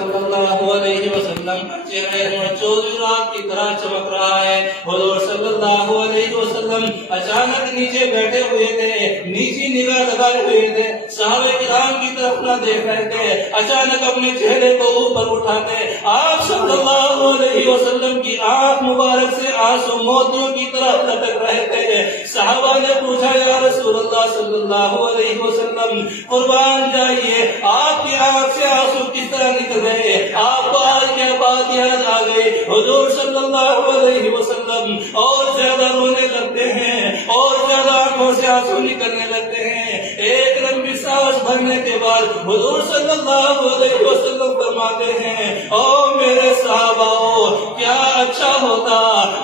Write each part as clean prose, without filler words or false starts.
صلی اللہ علیہ وسلم کا چہرہ چودہ رات کی طرح چمک رہا ہے۔ حضور صلی اللہ علیہ وسلم اچانک نیچے بیٹھے ہوئے تھے، نیچی نگاہ لگائے ہوئے تھے، صحابہ کرام کی طرف نہ دیکھ رہے تھے، اچانک اپنے چہرے کو اوپر اٹھاتے آپ صلی اللہ علیہ وسلم کی آنکھ مبارک سے آنسو موتیوں کی طرح لٹک رہے تھے۔ صحابہ نے پوچھا یا رسول اللہ صلی اللہ علیہ وسلم قربان جائیے آپ کی آنکھ سے آنسو کس طرح نکل گئے، آپ کو آج کیا بات یاد آ گئی؟ حضور صلی اللہ علیہ وسلم اور زیادہ رونے لگتے ہیں اور زیادہ آنکھوں سے آنسو نکلنے لگتے ہیں۔ ایک لمبی سانس بھرنے کے بعد حضور صلی اللہ علیہ وسلم فرماتے ہیں او میرے صحابہ کیا اچھا ہوتا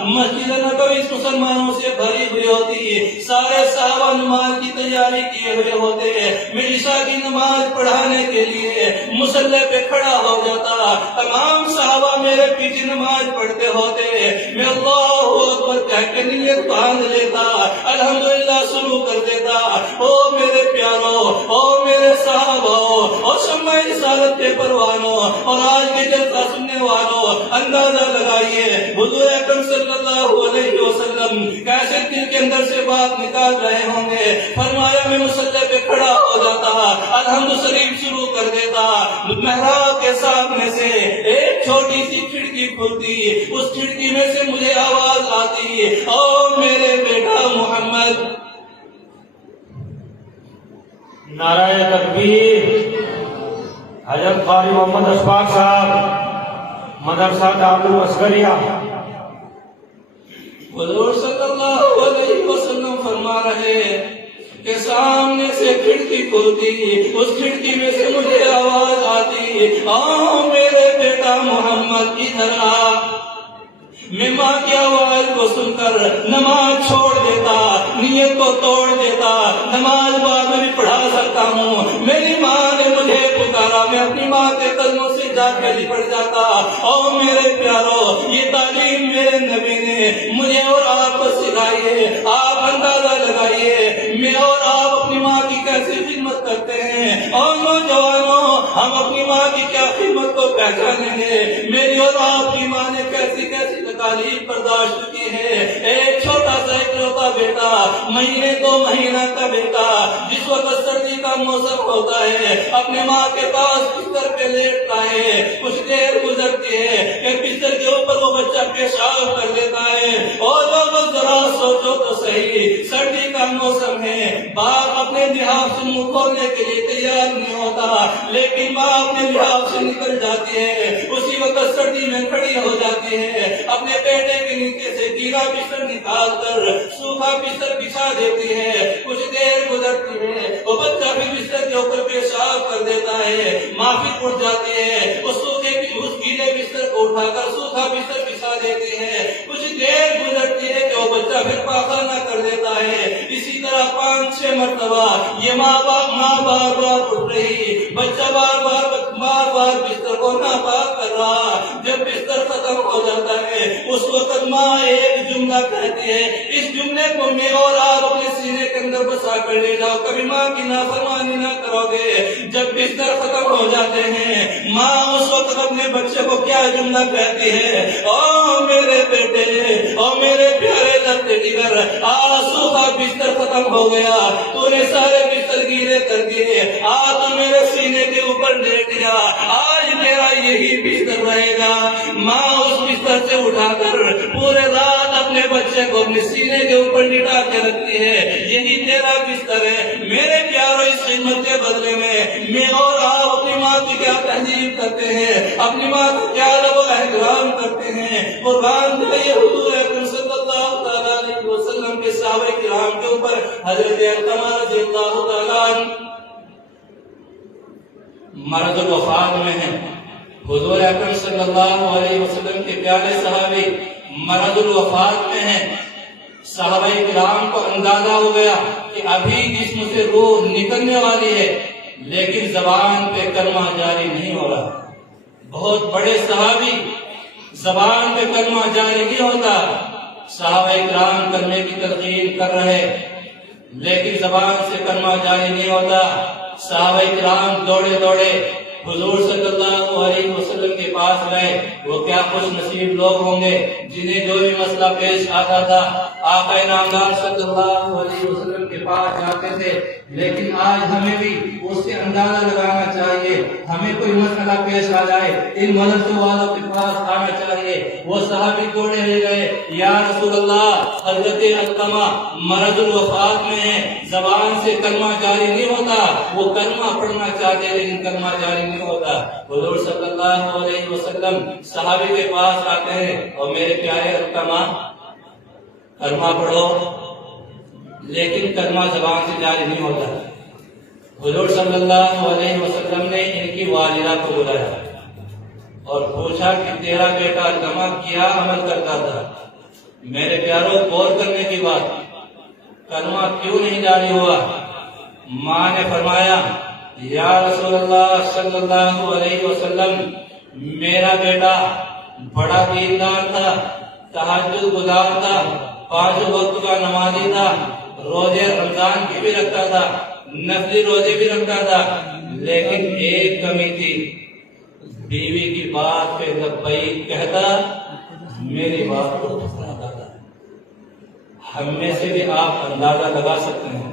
مسجد نبوی مسلمانوں سے بھری ہوئی ہوتی، سارے صحابہ نماز کی تیاری کیے ہوئے ہوتے، میں عشاء کی نماز پڑھانے کے لیے مصلی پہ کھڑا ہو جاتا، تمام صحابہ میرے پیچھے نماز پڑھتے ہوتے، میں اللہ اکبر کہہ کے نیت باندھ لیتا، الحمدللہ شروع کر دیتا۔ او میرے پیاروں، او میرے صحابہ اور شمع رسالت کے پروانوں اور آج کے جلسہ سننے والوں، اندازہ لگائیے حضور اکرم صلی اللہ علیہ وسلم کیسے دل کے اندر سے بات نکال رہے ہوں گے۔ فرمایا میں مصلی پہ کھڑا ہو جاتا، الحمد شریف شروع کر دیتا، محراب کے سامنے سے ایک چھوٹی سی کھڑکی کھلتی، اس کھڑکی میں سے مجھے آواز آتی او میرے بیٹا محمد۔ نعرہ تکبیر۔ حضرت قاری محمد اشفاق صاحب مدرسہ دارالعسکریہ۔ حضور صلی اللہ علیہ وسلم فرما رہے کہ سامنے سے کھڑکی کھلتی، اس کھڑکی میں سے مجھے آواز آتی آؤ میرے بیٹا محمد ادھر آ۔ میں ماں کی آواز کو سن کر نماز چھوڑ دیتا، نیت کو توڑ دیتا، نماز بعد میں بھی پڑھا سکتا ہوں، میری ماں نے مجھے پکارا، میں اپنی ماں کے قدموں سے جا کے لپٹ جاتا۔ اور میرے پیاروں یہ تعلیم میرے نبی نے مجھے اور آپ کو سکھائی ہے، آپ اندازہ لگائیے میں اور آپ اپنی ماں کی کیسی خدمت کرتے ہیں، اور نوجوانوں ہم اپنی ماں کی کیا خدمت کو پہچانیں گے۔ میری اور آپ کی ماں نے کیسی کیسی تکالیف برداشت کی ہے۔ ایک چھوٹا سا اکلوتا بیٹا، مہینے دو مہینہ کا بیٹا، جس وقت سردی کا موسم ہوتا ہے اپنے ماں کے پاس بستر پہ لیٹتا ہے، کچھ دیر گزرتی ہے کہ بستر کے اوپر وہ بچہ پیشاب کر دیتا ہے، اور لوگوں ذرا سوچو تو صحیح سردی کا موسم ہے، باپ اپنے لحاظ سے منہ کھولنے کے لیے تیار نہیں ہوتا، لیکن ماں اپنے لحاظ سے نکل جاتی ہے، اسی وقت سردی میں کھڑی ہو جاتی ہے، اپنے بیٹے کے نیچے سے گیلا بستر نکال کر سوکھا بستر بچھا دیتی ہے، کچھ دیر گزرتی ہے وہ بچہ بھی بستر کے اوپر پیشاب کر دیتا ہے، ماں پھر اٹھ جاتی ہے، اس گیلے بستر کو اٹھا کر سوکھا بستر بچھا دیتی ہے، کچھ دیر گزرتی ہے کہ وہ بچہ پھر پاخانہ کر دیتا ہے، اسی طرح 5-6 مرتبہ یہ ماں بار بار اٹھ رہی، بچہ بار بار بستر کو ناپاک کر رہا، جب بستر ختم ہو جاتا ہے اس وقت ماں ایک جملہ کہتی ہے، اس جملے کو میں اور آپ اپنے سینے کے اندر بسا کر لے جاؤ، کبھی ماں کی نافرمانی نہ کرو گے۔ جب بستر ختم ہو جاتے ہیں ماں اس وقت اپنے بچے کو کیا جملہ کہتی ہے، او میرے بیٹے، او میرے پیارے لگتے جگر، آج سوکھا بستر ختم ہو گیا، تو نے سارے بستر گیلے کر دیے، آج تو میرے سینے کے اوپر لیٹ گیا، آج میرا یہی بستر رہے گا۔ ماں اس بستر سے اٹھا کر پورے رات اپنے بچے کو اپنے سینے کے اوپر لٹا کے رکھتی ہے، یہی تیرا بستر ہے۔ میرے پیاروں اس خدمت کے بدلے میں اور آپ اپنی ماں کی کیا تہذیب کرتے ہیں، اپنی ماں کا کیا ادب و احترام کرتے ہیں۔ قربان جائیے حضور اکرم صلی اللہ تعالیٰ علیہ وسلم کے صحابہ کرام کے اوپر حضرت علقمہ رضی اللہ تعالیٰ عنہ مرض الوفات میں ہیں۔ حضور اکرم صلی اللہ علیہ وسلم کے پیارے صحابی مرض الوفات میں ہیں، صحابہ کرام کو اندازہ ہو گیا کہ ابھی جسم سے روح نکلنے والی ہے، لیکن زبان پہ کلمہ جاری نہیں ہو رہا۔ بہت بڑے صحابی، زبان پہ کلمہ جاری نہیں ہوتا، صحابہ کرام کلمے کی تلقین کر رہے لیکن زبان سے کلمہ جاری نہیں ہوتا۔ صحابہ کرام دوڑے دوڑے حضور صلی اللہ علیہ وسلم کے پاس گئے، وہ کیا خوش نصیب لوگ ہوں گے جنہیں جو بھی مسئلہ پیش آتا تھا آقا نامدار صلی اللہ علیہ وسلم کے پاس جاتے تھے۔ لیکن آج ہمیں بھی اس سے اندازہ لگانا چاہیے، ہمیں کوئی مسئلہ پیش آ جائے ان مدرسوں والوں کے پاس آنا چاہیے۔ وہ صحابی کوڑے رہ گئے، یا رسول اللہ حضرت علقمہ مرض الوفات میں ہیں، زبان سے کلمہ جاری نہیں ہوتا، وہ کلمہ پڑھنا چاہتے ہیں لیکن کلمہ جاری نہیں ہوتا۔ حضور صلی اللہ علیہ وسلم صحابی کے پاس آتے ہیں اور میرے پیارے علقمہ کلمہ پڑھو، لیکن کلمہ زبان سے جاری نہیں ہوتا۔ حضور صلی اللہ علیہ وسلم نے ان کی والدہ کو بلایا اور پوچھا کہ تیرا بیٹا علقمہ کیا عمل کرتا تھا؟ میرے پیاروں غور کرنے کی بات، کلمہ کیوں نہیں جاری ہوا؟ ماں نے فرمایا، یا رسول اللہ صلی اللہ علیہ وسلم میرا بیٹا بڑا دیندار تھا، تہجد گزار تھا، 5 وقت کا نمازی تھا، روزے رمضان کی بھی رکھتا تھا، نفلی روزے بھی رکھتا تھا، لیکن ایک کمی تھی، بیوی کی بات پہ لبیک کہتا، میری بات کو ٹھکراتا تھا۔ ہم میں سے بھی آپ اندازہ لگا سکتے ہیں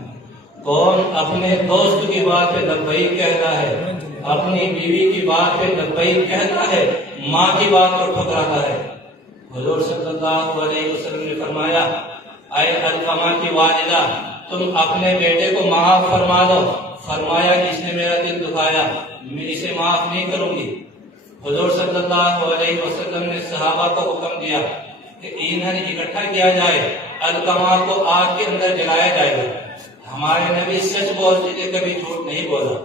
کون اپنے دوست کی بات پہ لبیک کہتا ہے، اپنی بیوی کی بات پہ لبیک کہتا ہے، ماں کی بات کو ٹھکراتا ہے۔ حضور صلی اللہ علیہ وسلم نے فرمایا، اے علقمہ کی والدہ تم اپنے بیٹے کو معاف فرما دو۔ فرمایا اس نے میرا دل دکھایا، میں اسے معاف نہیں کروں گی۔ حضور صلی اللہ علیہ وسلم نے صحابہ کو حکم دیا کہ ایندھن اکٹھا کیا جائے، علقمہ کو آگ کے اندر جلایا جائے گا۔ ہمارے نبی سچ بولتے تھے، کبھی جھوٹ نہیں بولا۔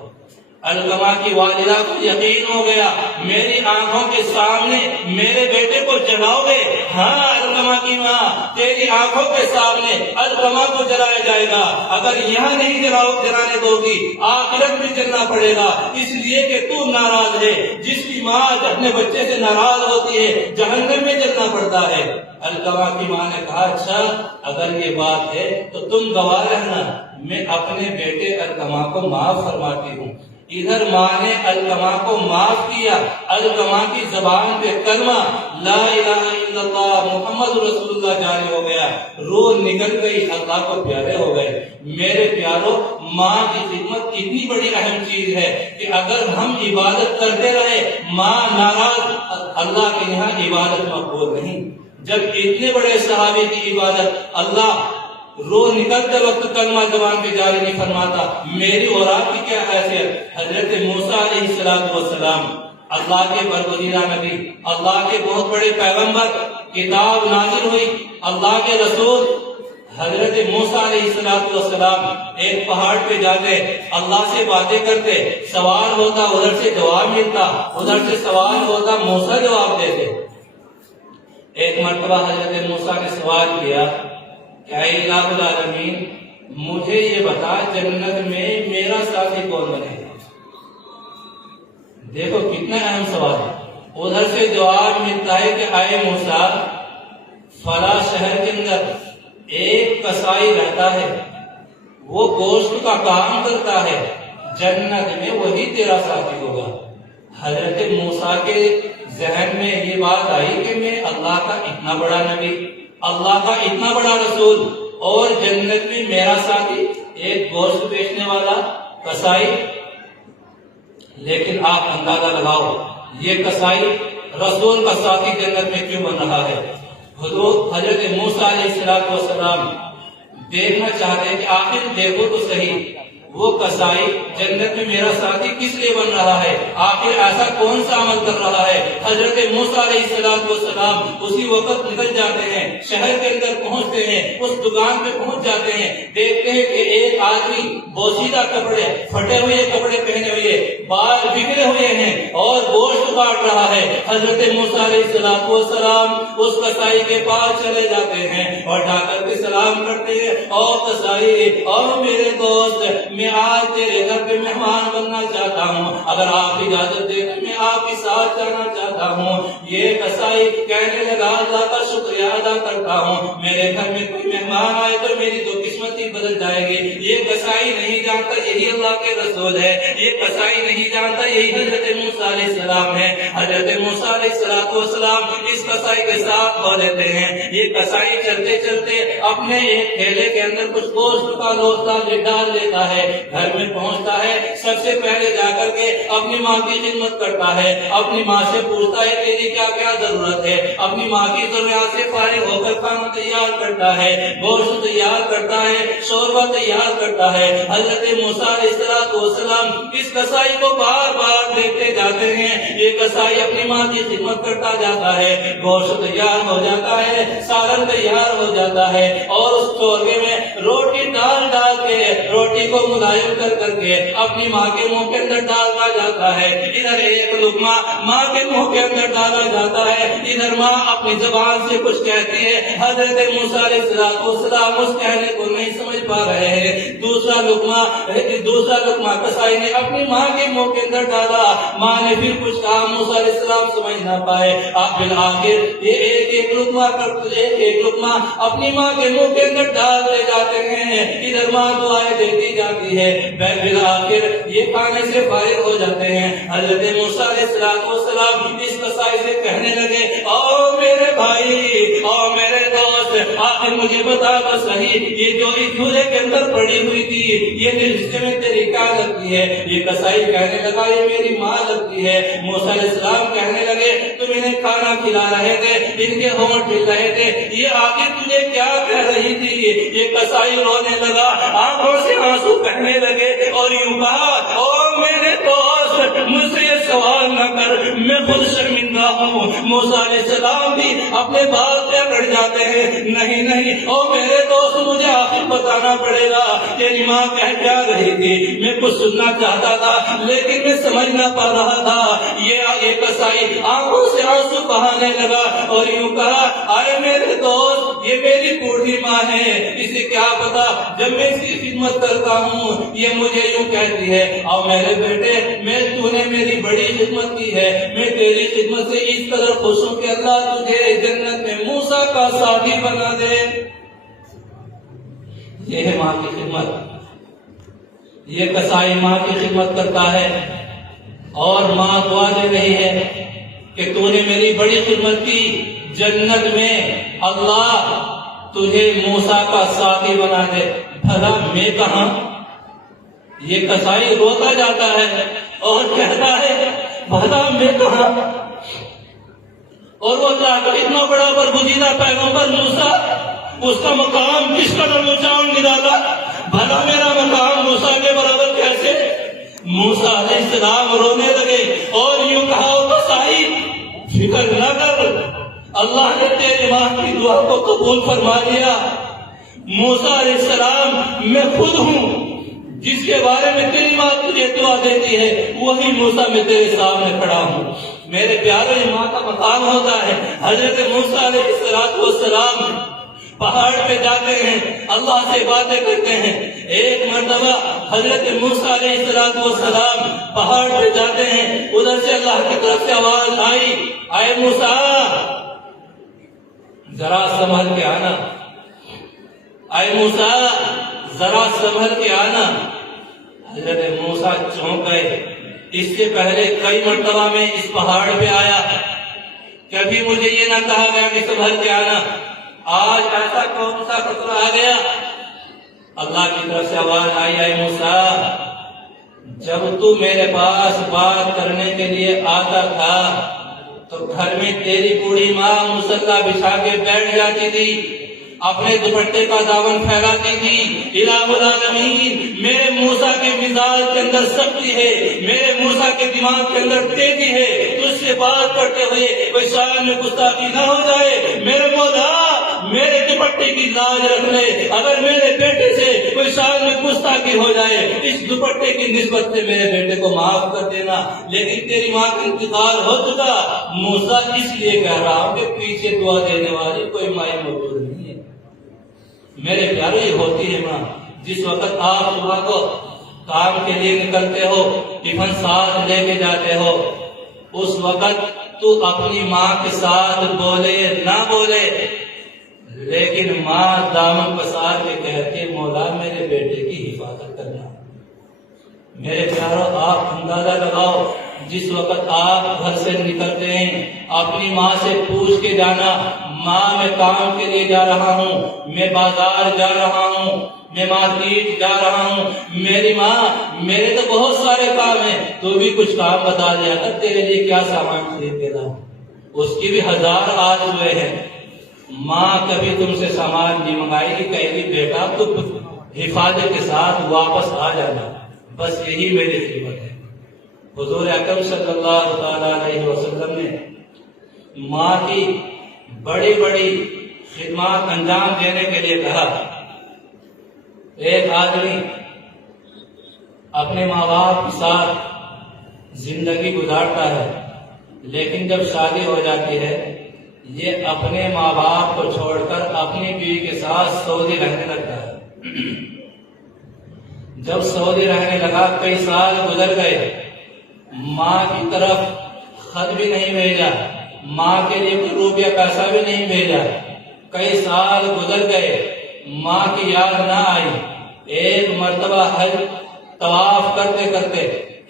علقمہ کی والدہ کو یقین ہو گیا، میری آنکھوں کے سامنے میرے بیٹے کو جلاؤ گے؟ ہاں علقمہ کی ماں، تیری آنکھوں کے سامنے علقمہ کو جلایا جائے گا۔ اگر یہاں نہیں جلانے دو گی آخرت میں جلنا پڑے گا، اس لیے کہ تو ناراض ہے۔ جس کی ماں اپنے بچے سے ناراض ہوتی ہے جہنم میں جلنا پڑتا ہے۔ علقمہ کی ماں نے کہا، اچھا اگر یہ بات ہے تو تم گواہ رہنا، میں اپنے بیٹے علقمہ کو معاف فرماتی ہوں۔ ادھر ماں نے علقمہ کو معاف کیا، علقمہ کی زبان پہ کلمہ لا الہ الا اللہ محمد رسول اللہ جاری ہو گیا، روح نکل گئی، اللہ کو پیارے ہو گئے۔ میرے پیاروں، ماں کی خدمت اتنی بڑی اہم چیز ہے کہ اگر ہم عبادت کرتے رہے ماں ناراض، اللہ کے یہاں عبادت مقبول نہیں۔ جب اتنے بڑے صحابی کی عبادت اللہ روح نکلتے وقت کلمہ زبان پہ جاری نہیں فرماتا، میری اور آپ کی کیا حیثیت؟ حضرت موسیٰ علیہ السلام اللہ کے برگزیدہ نبی، اللہ کے بہت بڑے پیغمبر، کتاب نازل ہوئی، اللہ کے رسول حضرت موسیٰ علیہ السلام ایک پہاڑ پہ جاتے، اللہ سے باتیں کرتے، سوال ہوتا ادھر سے جواب ملتا، ادھر سے سوال ہوتا موسیٰ جواب دیتے۔ ایک مرتبہ حضرت موسیٰ نے سوال کیا کہ اے الہ العالمین مجھے یہ بتا جنت میں میرا ساتھی کون بنے گا؟ دیکھو کتنا اہم سوال ہے۔ ادھر سے جواب ملتا ہے کہ اے موسیٰ فلاں شہر کے اندر ایک کسائی رہتا ہے، وہ گوشت کا کام کرتا ہے، جنت میں وہی تیرا ساتھی ہوگا۔ حضرت موسیٰ کے ذہن میں یہ بات آئی کہ میں اللہ کا اتنا بڑا نبی، اللہ کا اتنا بڑا رسول، اور جنت میں میرا ساتھی ایک گوشت بیچنے والا کسائی۔ لیکن آپ اندازہ لگاؤ یہ کسائی رسول کا ساتھی جنت میں کیوں بن رہا ہے؟ حضرت موسیٰ علیہ السلام دیکھنا چاہتے ہیں کہ آخر دیکھو تو صحیح، وہ کسائی جنت میں میرا ساتھی کس لیے بن رہا ہے؟ آخر ایسا کون سا عمل کر رہا ہے؟ حضرت موسیٰ علیہ السلام اسی وقت نکل جاتے ہیں، شہر کے اندر پہنچتے ہیں، اس دکان پہ پہنچ جاتے ہیں، دیکھتے ہیں کہ ایک آدمی بوسیدہ کپڑے، پھٹے ہوئے کپڑے پہنے ہوئے، بال بکھرے ہوئے ہیں اور گوشت کاٹ رہا ہے۔ حضرت موسیٰ علیہ السلام اس کسائی کے پاس چلے جاتے ہیں اور جا کر کے سلام کرتے ہیں، اور کسائی اور میرے دوست میں آج تیرے گھر پہ مہمان بننا چاہتا ہوں، اگر آپ اجازت دیں تو میں آپ کے ساتھ جانا چاہتا ہوں۔ یہ کسائی کہنے لگا اللہ کا شکریہ ادا کرتا ہوں، میرے گھر میں کوئی مہمان آئے تو میری تو قسمت ہی بدل جائے گی۔ یہ کسائی نہیں جانتا یہی اللہ کے رسول ہے، یہ کسائی نہیں جانتا یہی حضرت موسیٰ علیہ السلام ہے۔ حضرت موسیٰ علیہ السلام اس کسائی کے ساتھ ہو لیتے ہیں۔ یہ کسائی چلتے چلتے اپنے ایک تھیلے کے اندر کچھ گوشت کا لوٹا ڈال لیتا ہے، گھر میں پہنچتا ہے، سب سے پہلے جا کر کے اپنی ماں کی خدمت کرتا ہے، اپنی ماں سے پوچھتا ہے تیری کیا کیا ضرورت ہے، اپنی ماں کی ضروریات سے فارغ ہو کر کھانا تیار کرتا ہے، گوشت تیار کرتا ہے، شوربہ تیار کرتا ہے۔ حضرت موسیٰ علیہ السلام اس کسائی کو بار بار دیکھتے جاتے ہیں، یہ کسائی اپنی ماں کی خدمت کرتا جاتا ہے، گوشت تیار ہو جاتا ہے، سالن تیار ہو جاتا ہے، اور اس چورگے میں روٹی ڈال کے روٹی کو ملائم کر کے اپنی ماں کے منہ کے اندر ڈالتا جاتا ہے۔ ادھر ایک لقمہ ماں کے منہ کے اندر ڈالا جاتا ہے، ادھر ماں اپنی زبان سے کچھ کہتی ہے، حضرت موسیٰ علیہ السلام اس کہنے کو نہیں سمجھ پا رہے ہیں۔ دوسرا لقمہ کسائی نے اپنی ماں کے منہ کے اندر ڈالا، ماں نے پھر کچھ کہا، موسیٰ علیہ السلام سمجھ نہ پائے، آپ بالآخر یہ ایک لقمہ اپنی ماں کے منہ کے اندر ڈالتے جاتے ہیں، ادھر ماں دعائیں دیتی جاتی ہے، بالآخر یہ کھانے سے فارغ ہو جاتے ہیں۔ حضرت موسیٰ علیہ السلام اس کسائی سے کہنے لگے، او میرے بھائی، او میرے دوست، آخر مجھے بتا تو صحیح، یہ جو اس چولہے کے اندر پڑی ہوئی تھی یہ رشتے میں تیری کیا لگتی ہے؟ یہ کسائی کہنے لگا یہ میری ماں لگتی ہے۔ موسیٰ علیہ السلام کہنے لگے تم انہیں کھانا کھلا رہے تھے، ان کے ہونٹ مل رہے تھے، یہ آخر تجھے کیا کہہ رہی تھی؟ یہ کسائی رونے لگا، آنکھوں سے آنسو بہنے لگے اور یوں کہا، او میرے دوست مجھ سے یہ سوال نہ کر، میں خود شرمندہ ہوں۔ موسیٰ علیہ السلام بھی اپنے بال پہ اڑ جاتے ہیں، نہیں او میرے دوست مجھے آخر بتانا پڑے گا تیری ماں کہہ کیا رہی تھی، میں کچھ سننا چاہتا تھا لیکن میں سمجھ نہ پا رہا تھا۔ یہ کسائی آنکھوں سے آنسو بہانے لگا اور یوں کہا، آئے میرے دوست یہ میری بوڑھی ماں ہے، اسے کیا پتا جب میں اس کی خدمت کرتا ہوں یہ مجھے یوں کہتی ہے، اور میرے بیٹے تو نے میری بڑی خدمت کی ہے، میں تیری خدمت سے اس قدر خوش ہوں کہ اللہ تجھے جنت میں موسیٰ کا ساتھی بنا دے۔ یہ ہے ماں کی خدمت، یہ کسائی ماں کی خدمت کرتا ہے اور ماں دعا دے رہی ہے کہ تو نے میری بڑی خدمت کی، جنت میں اللہ تجھے موسیٰ کا ساتھی بنا دے۔ بھلا میں کہاں؟ یہ کسائی روتا جاتا ہے اور کہتا ہے بھلا میں کہاں؟ اور وہ اتنا بڑا برگزیدہ پیغمبر موسیٰ، اس کا مقام کس قدر اونچا نرالا، بھلا میرا مقام موسیٰ کے برابر کیسے؟ موسیٰ علیہ السلام رونے لگے اور یوں کہا، کسائی فکر نہ کر، اللہ نے تیری ماں کی دعا کو قبول فرما لیا۔ موسیٰ علیہ السلام میں خود ہوں، جس کے بارے میں تیری ماں تجھے دعا دیتی ہے وہی موسیٰ میں تیرے سامنے کھڑا ہوں۔ میرے پیارے ماں کا مقام ہوتا ہے۔ حضرت موسیٰ علیہ السلام پہاڑ پہ جاتے ہیں، اللہ سے باتیں کرتے ہیں۔ ایک مرتبہ حضرت موسیٰ علیہ السلام پہاڑ پہ جاتے ہیں، ادھر سے اللہ کی طرف سے آواز آئی، اے موسیٰ ذرا سنبھل کے آنا، اے موسیٰ ذرا سنبھل کے آنا۔ حضرت موسیٰ چونک گئے، اس سے پہلے کئی مرتبہ میں اس پہاڑ پہ آیا، کبھی مجھے یہ نہ کہا گیا کہ سنبھل کے آنا، آج ایسا کون سا خطرہ آ گیا؟ اللہ کی طرف سے آواز آئی، اے موسیٰ جب تو میرے پاس بات کرنے کے لیے آتا تھا تو گھر میں تیری بوڑھی ماں مصلی بچھا کے بیٹھ جاتی تھی، اپنے دوپٹے کا دامن پھیلاتی تھی۔ الہ العالمین، میرے موسیٰ کے مزاج کے اندر سختی ہے، میرے موسیٰ کے دماغ کے اندر تیزی ہے، تجھ سے بات کرتے ہوئے کوئی شان میں گستاخی نہ ہو جائے۔ میرے مولا میرے دوپٹے کی لاج رکھ لے، اگر میرے بیٹے سے کوئی شان میں گستاخی ہو جائے اس دوپٹے کی نسبت سے میرے بیٹے کو معاف کر دینا، لیکن تیری ماں کا انتقال ہو چکا۔ موسیٰ اس لیے کہہ رہا ہوں کہ پیچھے دعا دینے والی کوئی ماں موجود نہیں ہے۔ میرے پیارے یہ ہوتی ہے ماں، جس وقت آپ صبح کو کام کے لیے نکلتے ہو، ٹفن ساتھ لے کے جاتے ہو، اس وقت تو اپنی ماں کے ساتھ بولے نہ بولے، لیکن ماں دامن پسار کے کہتے مولا میرے بیٹے کی حفاظت کرنا۔ میرے پیارو، آپ اندازہ لگاؤ، جس وقت آپ گھر سے نکلتے ہیں اپنی ماں سے پوچھ کے جانا، ماں میں کام کے لیے جا رہا ہوں، میں بازار جا رہا ہوں، میں مارکیٹ جا رہا ہوں، میری ماں میرے تو بہت سارے کام ہیں، تو بھی کچھ کام بتا دیا کر، تیرے لیے کیا سامان خرید کے لاؤں۔ اس کی بھی ہزار آرزویں ہیں۔ ماں کبھی تم سے سامان نہیں منگائے گی، کہے گی بیٹا تو حفاظت کے ساتھ واپس آ جانا، بس یہی میری خدمت ہے۔ حضور اکرم صلی اللہ تعالی علیہ وسلم نے ماں کی بڑی بڑی خدمات انجام دینے کے لیے کہا۔ ایک آدمی اپنے ماں باپ کے ساتھ زندگی گزارتا ہے، لیکن جب شادی ہو جاتی ہے یہ اپنے ماں باپ کو چھوڑ کر اپنی بیوی کے ساتھ سعودی رہنے لگتا ہے۔ جب سعودی رہنے لگا، کئی سال گزر گئے، ماں کی طرف خط بھی نہیں بھیجا، ماں کے لیے کوئی روپیہ پیسہ بھی نہیں بھیجا، کئی سال گزر گئے، ماں کی یاد نہ آئی۔ ایک مرتبہ حج طواف کرتے کرتے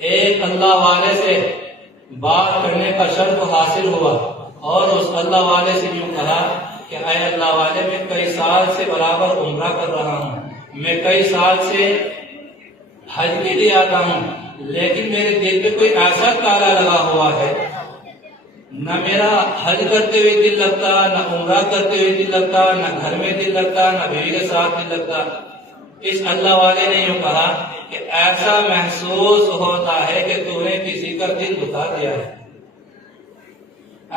ایک اللہ والے سے بات کرنے کا شرف حاصل ہوا، اور اس اللہ والے سے یوں کہا کہ اے اللہ والے، میں کئی سال سے برابر عمرہ کر رہا ہوں، میں کئی سال سے حج کے لیے آتا ہوں، لیکن میرے دل پہ کوئی ایسا تالا لگا ہوا ہے، نہ میرا حج کرتے ہوئے دل لگتا، نہ عمرہ کرتے ہوئے دل لگتا، نہ گھر میں دل لگتا، نہ بیوی کے ساتھ دل لگتا۔ اس اللہ والے نے یوں کہا کہ ایسا محسوس ہوتا ہے کہ تو نے کسی کا دل دکھا دیا ہے،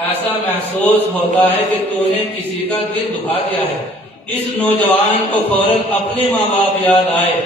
ایسا محسوس ہوتا ہے کہ تو نے کسی کا دل دکھا دیا ہے۔ اس نوجوان کو فوراً اپنے ماں باپ یاد آئے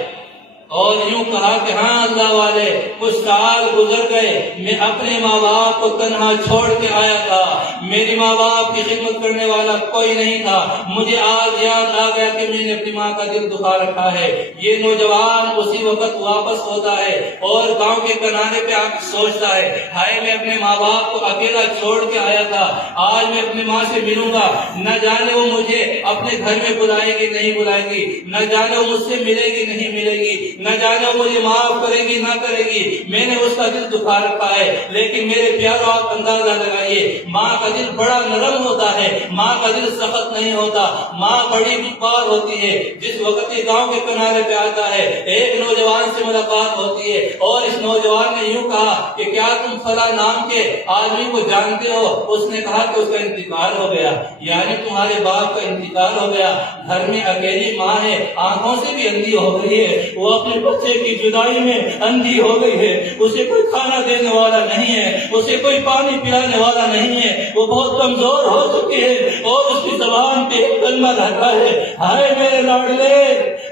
اور یوں کہا کہ ہاں اللہ والے، کچھ سال گزر گئے، میں اپنے ماں باپ کو تنہا چھوڑ کے آیا تھا، میری ماں باپ کی خدمت کرنے والا کوئی نہیں تھا، مجھے آج یاد آ گیا کہ میں نے اپنی ماں کا دل دکھا رکھا ہے۔ یہ نوجوان اسی وقت واپس ہوتا ہے اور گاؤں کے کنارے پہ آ کے سوچتا ہے، ہائے میں اپنے ماں باپ کو اکیلا چھوڑ کے آیا تھا، آج میں اپنی ماں سے ملوں گا، نہ جانے وہ مجھے اپنے گھر میں بلائے گی نہیں بلائے گی، نہ جانے وہ مجھ سے ملے گی نہیں ملے گی، نہ جانے وہ مجھے معاف کرے گی نہ کرے گی، میں نے اس کا دل دکھا رکھا ہے۔ لیکن میرے پیارو، آپ اندازہ لگائیے، ماں کا دل بڑا نرم ہوتا ہے، ماں کا دل سخت نہیں ہوتا، ماں بڑی بار ہوتی ہے۔ جس وقت یہ گاؤں کے کنارے پہ آتا ہے، ایک نوجوان سے ملاقات ہوتی ہے اور اس نوجوان نے یوں کہا کہ کیا تم فلاں نام کے آدمی کو جانتے ہو؟ اس نے کہا کہ اس کا انتقال ہو گیا، یعنی تمہارے باپ کا انتقال ہو گیا، گھر میں اکیلی ماں ہے، آنکھوں سے بھی اندھی ہو گئی ہے، وہ اپنے بچے کی جدائی میں اندھی ہو گئی ہے، اسے کوئی کھانا دینے والا نہیں ہے، اسے کوئی پانی پلانے والا نہیں ہے، وہ بہت کمزور ہو چکی ہے اور اس کی زبان پہ ایک کلمہ رہتا ہے، ہائے میرے لاڈلے،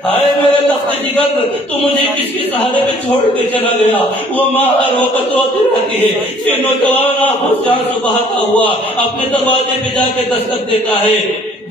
ہائے میرے لخت جگر، تو مجھے کس کے سہارے پہ چھوڑ کے چلا گیا۔ وہ ماں ہر وقت روتی رہتی ہے۔ یہ نوجوان آنکھوں سے آنسو بہاتا ہوا اپنے دروازے پہ جا کے دستک دیتا ہے۔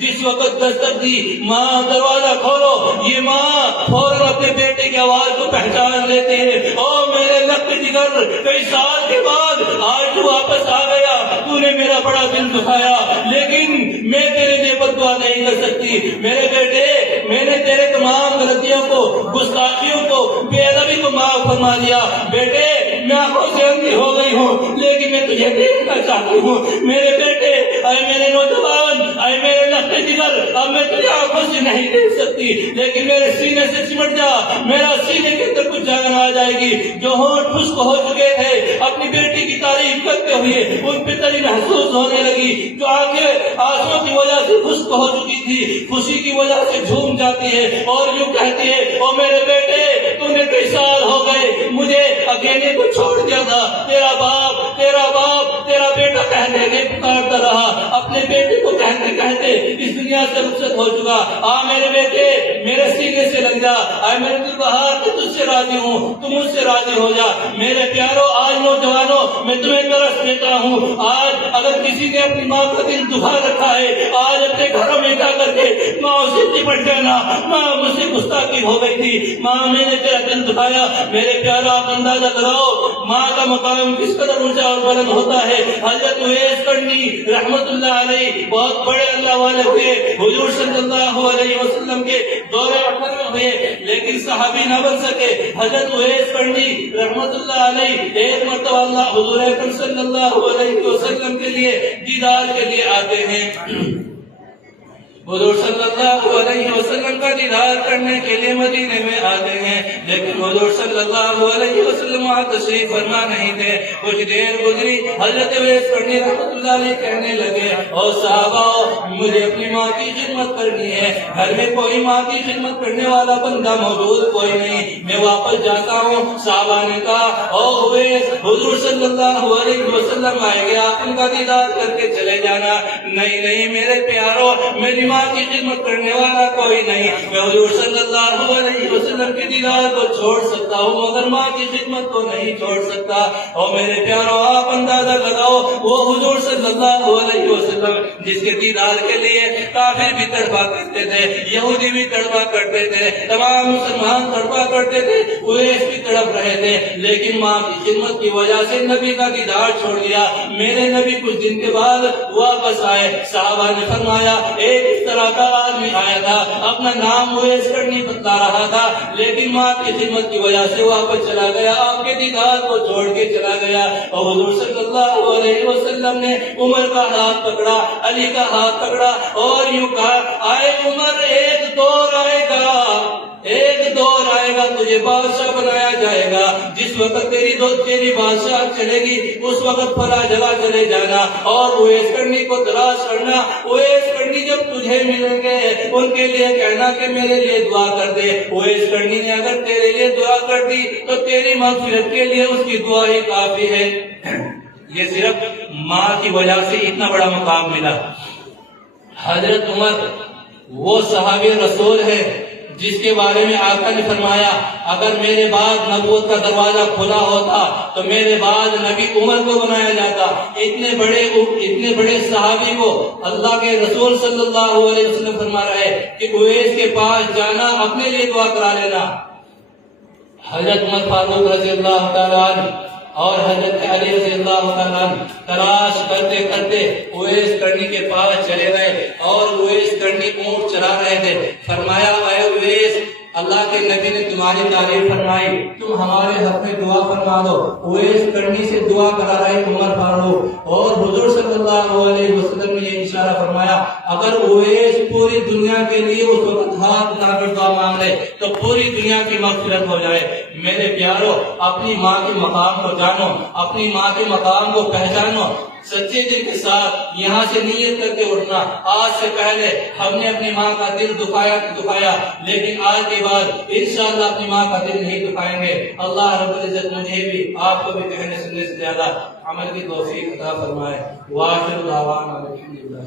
جس وقت دستک دی، ماں دروازہ کھولو، یہ ماں فوراً اپنے بیٹے کی آواز کو پہچان لیتے ہیں۔ او میرے لخت جگر، کئی سال کے بعد آج تو واپس آ گیا، تو نے میرا بڑا دل دکھایا، لیکن میں تیرے لیے بد دعا نہیں کر سکتی۔ میرے بیٹے، میں نے تیرے تمام غلطیوں کو، گستاخیوں کو، بے ادبی کو معاف فرما دیا۔ بیٹے، میں آنکھوں سے اندھی ہو گئی ہوں، لیکن میں تجھے دیکھنا چاہتی ہوں۔ میرے بیٹے، اے میرے نوجوان، اے میرے لخت جگر، اب میں تجھے آنکھوں سے نہیں دیکھ سکتی، لیکن میرے سینے سے چمٹ جا، میرا سینے کے اندر کچھ جان آ جائے گی۔ جو ہونٹ خشک ہو چکے تھے اپنی بیٹی کی تعریف کرتے ہوئے، ان پہ تری محسوس ہونے لگی۔ جو آنکھیں آنسوں کی وجہ سے خشک ہو چکی تھی، خوشی کی وجہ سے جھوم جاتی ہے اور یوں کہتی ہے، او میرے بیٹے، تو نے کئی سال ہو گئے مجھے اکیلے کو چھوڑ دیا تھا، تیرا باپ، تیرا باپ، تیرا بیٹا کہنے کے پکارتا رہا، اپنے بیٹے کو کہتے کہتے اس دنیا سے رخصت ہو چکا۔ آ میرے بیٹے، میرے سینے سے لگ جا، اے میرے دل بہار کہ تجھ سے راضی ہوں، تم مجھ سے راضی ہو جا۔ میرے پیارو، آج نوجوانوں، میں تمہیں ترس دیتا ہوں۔ آج اگر کسی نے اپنی ماں کا دل دکھا رکھا ہے، آج اپنے گھروں میں جا کر کے ماں سے چپٹ جانا، ماں مجھ سے گستاخی ہو گئی تھی، ماں میں نے تیرا دل دکھایا۔ میرے پیارو، آپ اندازہ اندازہ لگاؤ ماں کا مقام کس قدر اونچا اور بلند ہوتا ہے۔ حضرت اویس کرنی رحمت اللہ علیہ بہت بڑے اللہ والے ہوئے، حضور صلی اللہ علیہ وسلم کے دور اکبر میں ہوئے، لیکن صحابی نہ بن سکے۔ حضرت اویس کرنی رحمت اللہ علیہ ایک مرتبہ اللہ حضور اکرم صلی اللہ علیہ وسلم کے لیے دیدار کے لیے آتے ہیں۔ حضور صلی اللہ علیہ وسلم کا دیدار کرنے کے لیے مدینے میں آتے ہیں، لیکن حضور صلی اللہ علیہ وسلم وہاں تشریف فرما نہیں تھے۔ کچھ دیر گزری، حضرت اویس کرنی رحمت اللہ علیہ کہنے لگے، اور صحابہ مجھے اپنی ماں کی خدمت کرنی ہے، گھر میں کوئی ماں کی خدمت کرنے والا بندہ موجود کوئی نہیں، میں واپس جاتا ہوں۔ صحابہ نے کہا، او اویس، حضور صلی اللہ علیہ وسلم آئے گے، آپ ان کا دیدار کر کے چلے جانا۔ نہیں نہیں میرے پیارو، میری ماں کی خدمت کرنے والا کوئی نہیں، میں حضور صلی اللہ علیہ وسلم کے دیدار کو چھوڑ سکتا ہوں مگر ماں کی خدمت کو نہیں چھوڑ سکتا۔ اور میرے پیارو آپ اندازہ لگاؤ، وہ حضور صلی اللہ علیہ وسلم جس کے دیدار کے لیے کافر بھی تڑپا کرتے تھے، یہودی بھی تڑپا کرتے تھے، تمام مسلمان تڑپا کرتے تھے، اویس بھی تڑپ رہے تھے، لیکن ماں کی خدمت کی وجہ سے نبی کا دیدار چھوڑ دیا۔ میرے نبی کچھ دن کے بعد واپس آئے، صحابہ نے فرمایا ایک اس طرح کا آدمی آیا تھا، اپنا نام اویس کرنی بتلا رہا تھا، لیکن ماں کی خدمت کی وجہ سے واپس چلا گیا، آپ کے دیدار کو چھوڑ کے چلا گیا۔ اور حضور صلی اللہ علیہ وسلم نے عمر کا ہاتھ پکڑا، علی کا ہاتھ پکڑا اور یوں کہا، آئے عمر ایک دور آئے گا، ایک دور آئے گا تجھے بادشاہ بنایا جائے گا، جس وقت تیری بادشاہ چلے گی اس وقت فلاں جگہ چلے جانا اور اویس کرنی کو تلاش کرنا۔ اویس کرنی جب تجھے ملیں گے ان کے لیے کہنا کہ میرے لیے دعا کر دے۔ اویس کرنی نے اگر تیرے لیے دعا کر دی تو تیری مغفرت کے لیے اس کی دعا ہی کافی ہے۔ یہ صرف ماں کی وجہ سے اتنا بڑا مقام ملا۔ حضرت عمر وہ صحابی رسول ہے جس کے بارے میں آقا نے فرمایا، اگر میرے بعد نبوت کا دروازہ کھلا ہوتا تو میرے بعد نبی عمر کو بنایا جاتا۔ اتنے بڑے صحابی کو اللہ کے رسول صلی اللہ علیہ وسلم فرما رہے کہ اویس کے پاس جانا، اپنے لیے دعا کرا لینا۔ حضرت عمر فاروق رضی اللہ تعالیٰ عنہ اور حضرت علی رضی اللہ تعالیٰ عنہ تلاش کرتے کرتے اویس کرنی کے پاس چلے گئے اور اویس کرنی اونٹ چلا رہے تھے۔ فرمایا، اے اویس، اللہ کے نبی نے تمہاری تعریف فرمائی، تم ہمارے حق میں دعا فرما دو۔ اویس کرنی سے دعا کرا رہے عمر فاروق، اور حضور صلی اللہ علیہ وسلم نے یہ اشارہ فرمایا، اگر اویس پوری دنیا کے لیے اس وقت ہاتھ اٹھا کر دعا مانگ لے تو پوری دنیا کی مغفرت ہو جائے۔ میرے پیارو، اپنی ماں کے مقام کو جانو، اپنی ماں کے مقام کو پہچانو، سچے دل کے ساتھ یہاں سے نیت کر کے اٹھنا۔ آج سے پہلے ہم نے اپنی ماں کا دل دکھایا، لیکن آج کے بعد انشاءاللہ اپنی ماں کا دل نہیں دکھائیں گے۔ اللہ رب العزت مجھے بھی آپ کو بھی کہنے سننے سے زیادہ عمل کی توفیق عطا فرمائے۔ وآخر دعوانا الحمدللہ۔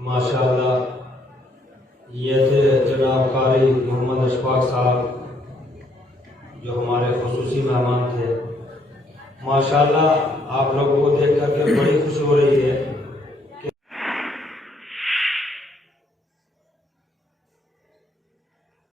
ماشاءاللہ، یہ تھے جناب قاری محمد اشفاق صاحب جو ہمارے خصوصی مہمان تھے۔ ماشاءاللہ آپ لوگوں کو دیکھ کر کے بڑی خوشی